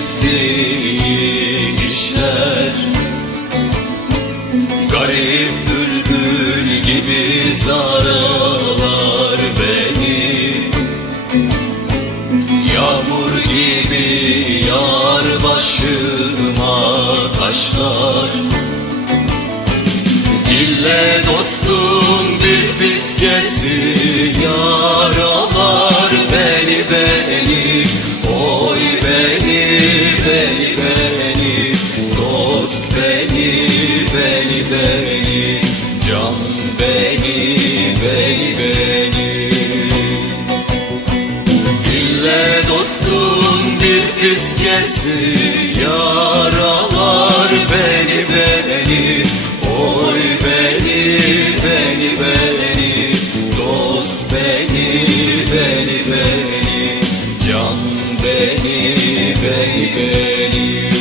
ettiğin işler. Garip bülbül gibi zaralar beni. Yağmur gibi yar başıma taşlar. Dille dostum bir fiskesi yar. Beni beni. Can beni beni beni. Dille dostum bir fiskesi yaralar beni beni. Oy beni beni beni. Dost beni beni beni. Can beni beni beni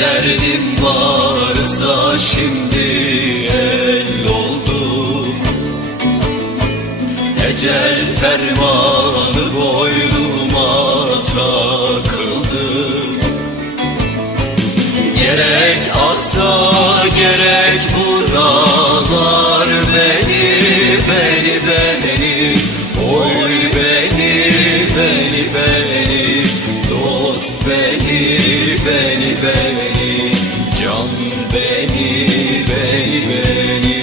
derdim varsa şimdi el oldu Ecel fermanı boynuma takıldı Gerek asa gerek vuralar beni beni beni Oy beni beni beni beni.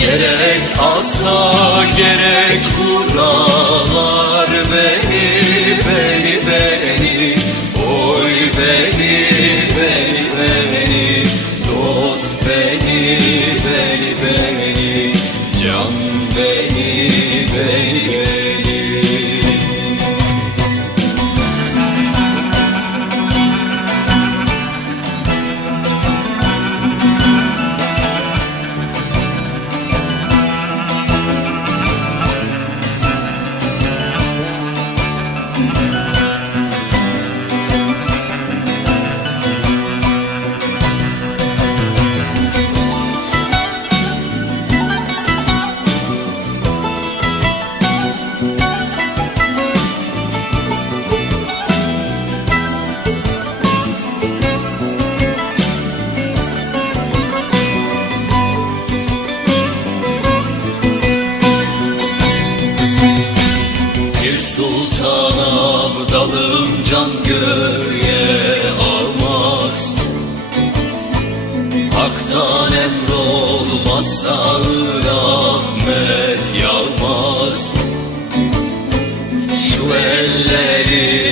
Gerek asa gerek vuralar beni beni beni. Oy beni beni beni. Dost beni beni beni. Can beni beni sultan abdalım can göğe almaz. Hak'tan emrolmazsa rahmet yağmaz. Şu ellerin taşı